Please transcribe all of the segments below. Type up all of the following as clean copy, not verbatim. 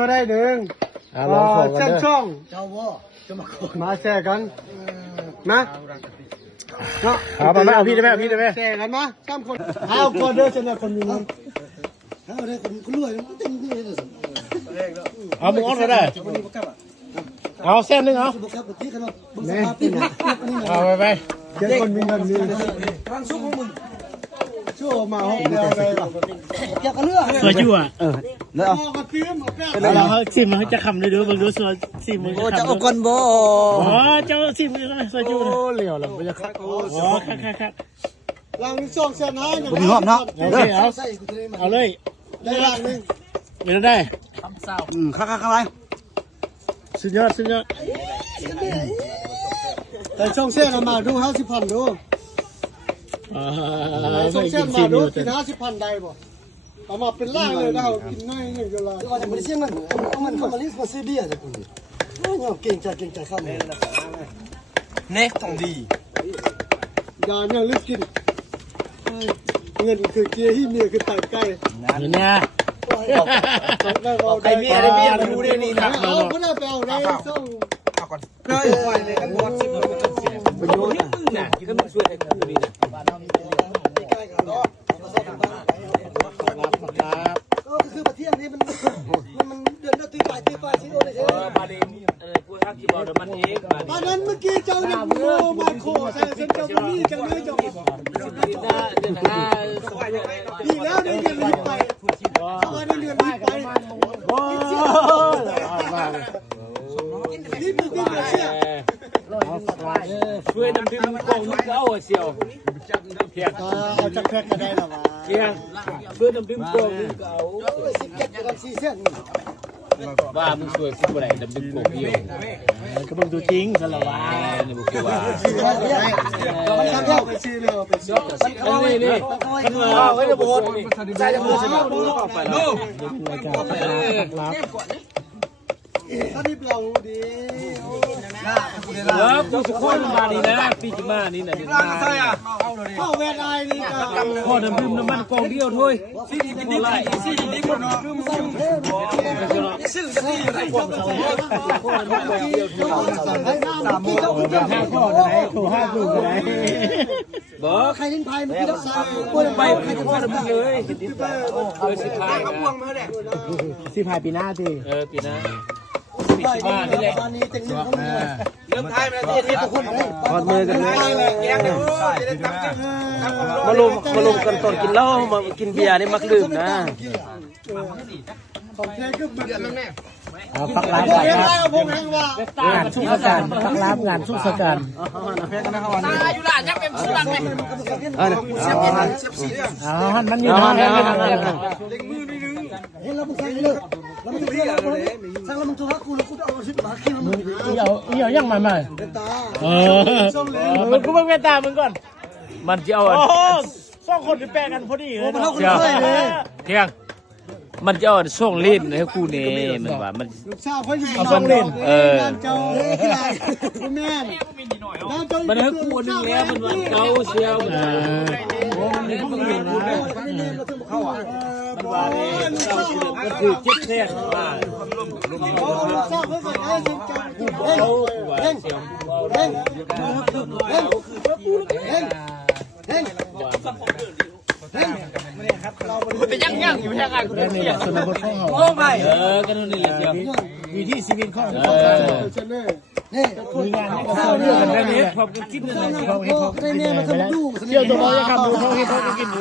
ก็ได้หนึ่งลองของกัน เส้น เด้อ ช่อง เจ้าว่าจะมาขอ มาแชร์กันนะเนาะ เอามาเอาพี่ได้ไหมเอาพี่ได้ไหม แชร์กันนะสามคนเอาคนเด้อชนะคนมีเงิน ถ้าได้คนรวยมันเต็มที่เลยสิ เอามึงอ้อนก็ได้เอาเส้นนึงเอา บุกครับที่ขนาดบุก นี่ สภาพเป็นนี่ เอาไป เจ้าคนมีเงินมี ทางซุกของมึง ชั่วมาห้องเดียวเลย อยากกระเลือก สวยจู่อ่ะ แล้วเอากระเทียมเอาแป้ง เราชิมมันจะคำเลยดูมึงดูสวยชิมมึง โอ้จะเอาคนบ่ อ๋อเจ้าชิมมึงสวยจู่โอ้เหลียวแล้วมันจะคักโอ้คัก หลังช่องเส้นนะ ผมมีหอมเนาะโอเคเอาเลย ได้หลังนึง ไม่ได้ ข้างอะไร สุดยอด แต่ช่องเส้นมาดู50,000ดูช่องเส้นมาดูกิน50,000ได้บ่เอามาเป็นล่างเลยได้กินน้อยนึงก็ละ ว่าจะไม่ได้เสียเงินเอาเงินเข้ามาลิสต์มาซื้อเบียร์จากคุณเนี่ยเก่งใจข้ามเลย เน็กทองดี อย่าเนี่ยลึกกินเงินคือเกียร์ที่เมียคือไต่ไก่ เนี่ย ไอ้เมียได้เมียรู้ได้นี่นะ เอาไม่ได้ไปเอาในช่อง เอาก่อนเฮ้ยปล่อยเลยกันหมดสิบประโยชน์มึงน่ะที่ก็มึงช่วยกันตัวนี้นะก็คือประเทศนี้มันเดือนละตีฝ่ายที่โดนเลยใช่ไหม บาดีกูฮักที่บอกมันเอง ตอนนั้นเมื่อกี้เจ้าเนี่ยโง่มาโคใส่เส้นเจ้ามีเจ้าเนื้อเจ้าดีแล้วเดือนรีบไปเอาเดือนรีบไปรีบไปเชี่ย ช่วยน้ำดื่มกองลูกเอาเสียวเพียง เอาจักแพ็กก็ได้หรอวะ เพียงช่วยน้ำดื่มกองลูกเอา 4 เส้น ว่ามึงช่วยกูอะไรน้ำดื่มกองเดียว ก็มึงดูจริงสละวะ นี่บุกว่า มันทำแล้วไปซื้อเลยไปซื้อ นี่เอาไว้จะบดใส่จะมือใช่ไหมไปแล้ว ถ้ารีบเราดี กูจะคอยมานี่นะปีจะมานี่นะ เข้าแวนไอนี่ก็ พอน้ำดื่มน้ำมันกองเดียวถ้วยสี่ดิบสี่ดิบเนาะบอก ใครเล่นไพ่เมื่อกี้รักษา ไปใครจะพาน้ำเลยสิพายสิพายปีหน้าสิ ปีหน้า บ้านนี่แหละบ้านนี้เต็งหนึ่งเขาเลย เริ่มทายมาที่ทุกคน กอดมือกันเลย มาลุมกันตอนกินเหล้ามากินเบียร์นี่มักลืมนะ ของแท้ก็เบื่อแล้วแม่ พักร้าน เรียนได้กับผมเองว่าง านสุขการพักร้านงานสุขการ อยู่ร้านยังเป็นชื่อร้านไหม มันอยู่ห้องนั้น เห็นเรามึงสั่งเลยเราไม่ต้องเรียกเราสั่งแล้วมึงโทรหากูแล้วกูจะเอาชิปมาคิวมึง เหี่ยวยังมาใหม่ เป็นตา มันกูเพิ่งเมตตามึงก่อน มันจะเอา สองคนที่แปลกันพอดีเลย มันเท่าคนเคยเลย เที่ยงมันจะเอาช่วงเล่นให้กูเนี่ยมันว่ามัน ลูกสาวเขาอยู่บ้านเล่นเจ้าแม่ มันให้กูนึงแล้วมันว่าเกาเชียวมันมันเล่นมึงอยู่นะเข้าอ่ะมันว่าก็คือจิ๊บแท้ว่า ลูกสาวเขาก็ได้สิเจ้า เฮ้งเฮ้งเฮ้งเฮ้งเฮ้ง เป็นยังอยู่ยังไงกู นี่ เนี่ย แหละส่วนบทของเขา โอ้ไปก็นู่นนี่แหละเดียว วิธีชีวิตของเขา นี่ มีงานให้เขา เรื่องกันนี้พร้อมกันกินเลย เขาเห็นเขา ในเนี่ยมันจะดู เที่ยวตัวบอลจะคำดูเขาเห็นเขาจะกินดู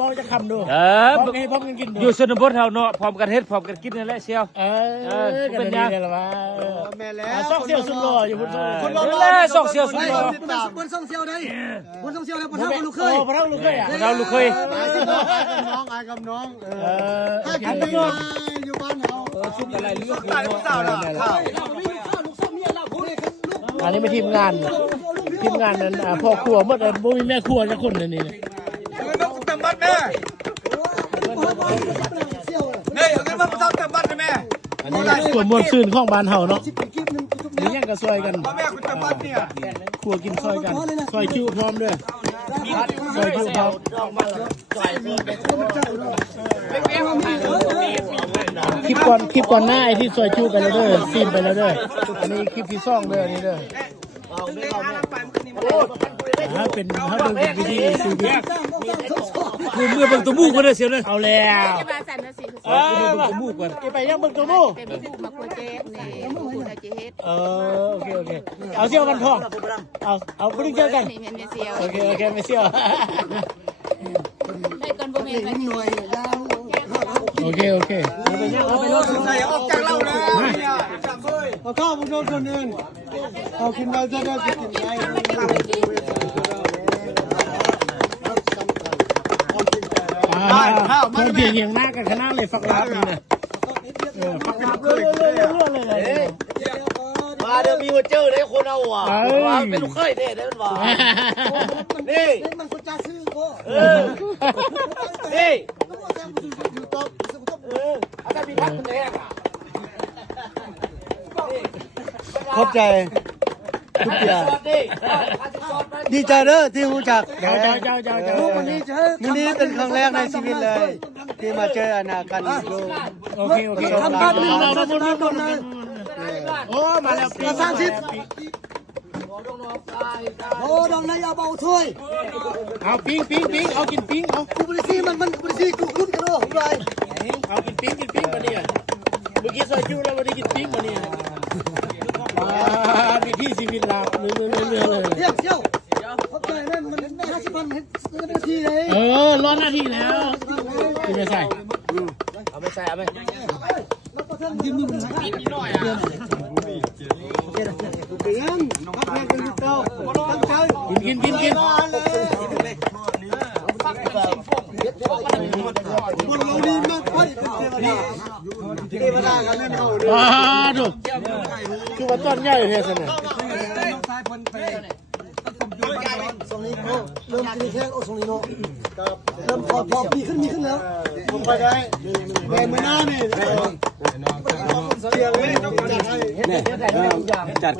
บอลจะคำดูพร้อมให้พร้อมกันกินดู อยู่ชนบทเฮาเนาะพร้อมกันเฮ็ดพร้อมกันกินนั่นแหละเชียว กันนี่แหละวะ แม่แล้ว ซอกเสียวสุดหล่ออยู่บน คน นั่ เรา นแหละสองเสียวสุด บนซ่องเซียวได้บนซ่องเซียวแล้วบนเท่าลูกเคย พระลูกเคยอ่ะ เราลูกเคย น้องไอ้กับน้องถ้า อั กิ น น นี้ ไม่อยู่บ้านเขา ชุดอะไรเลือกเลยเนาะ อันนี้เป็นทีมงานนั้นพ่อครัวเมื่อบ่มีแม่ครัวสักคนเลยนี่ ต้องเต็มบัตรแม่เนี่ยเอาเงินมาประทับเต็มบัตรแม่ อันนี้ส่วนมวลซื่นของบ้านเฮาเนาะนี่ยังก็ซอยกัน พ่อแม่คุณเต็มบัตรเนี่ย ครัวกินซอยกันซอยคิวพร้อมด้วย ซอยจูพร้อมคลิปก่อนหน้าไอ้ที่ซอยจูไปแล้วเด้อซีนไปแล้วเด้ออันนี้คลิปที่ซ่องเด้อนี่เด้อเป็นเขาดูวิธีชีวิต กูเมื่อเบิ่งตัวมูกกันเลยเสียวเลย เอาแล้ว จะมาสั่นนะสิคือ เบิ่งตัวมูกกัน ไปยังเบิ่งตัวมู เป็นผู้มาคุยเจ๊นี่ผู้อาเจ๊เฮ็ด โอเคเอาเสี่ยวกันทองเอาไปดึงเจอกัน นี่เป็นเซียว โอเคไม่เสี่ยว ได้ก่อนบ่แม่นไปหน่วย โอเค เอาไปรถใส่ออกจากเราแล้วเอาข้าวบุญโดนคนอื่นเอากินได้จะได้กินได้มันเพียงอย่างหน้ากันขนาดเลยฟักลับนี่นะฟักลับเลยมาเดี๋ยวมีหัวเจอได้คนเอาอ่ะว่าเป็นลูกเคยเนี่ยได้มันว่านี่มันคนจ้าซื้อก็ นี่ อยู่ต๊อก อาจารย์มีพักคนแรกอ่ะ ขอบใจทุกอย่างดีใจเด้อที่รู้จัก เจ้าวันนี้เป็นครั้งแรกในชีวิตเลย ที่มาเจออนากันอีกลูก โอเคทำบ้านนี่เราทำบ้านนี่โอ้มาแล้วปีโอ้ดองนายเอาเบาถ้วย เอาปิ้งเอากินปิ้งเอา กูบริษีมันบริษีกูคุ้นกันหรอไร เอากินปิ้งมาเนี่ยเมื่อกี้ซอยจูแล้ววันนี้กินปิ้งมาเนี่ยมีที่ชีวิตเราเรื่อยเลย เที่ยวขอบใจแม่มัน50,000เห็นนาทีเลย ร้อนหน้าที่แล้วกินไม่ใส่ เอาไปใส่เอาไป ยิ้มมือมันกินนิดหน่อยอ่ะเปลี่ยนพักแม่กันอยู่เต้าตั้งใจกินบนเราดีมากค่อยเป็นเทวดากันแน่นอน ดูคือว่าต้นใหญ่เท่านั้น ตรงนี้เริ่มกินแค่ตรงนี้เนาะเริ่มพอมีขึ้นแล้วผมไปได้แม่มือหน้านี่เสียงเลยจัดให้จัด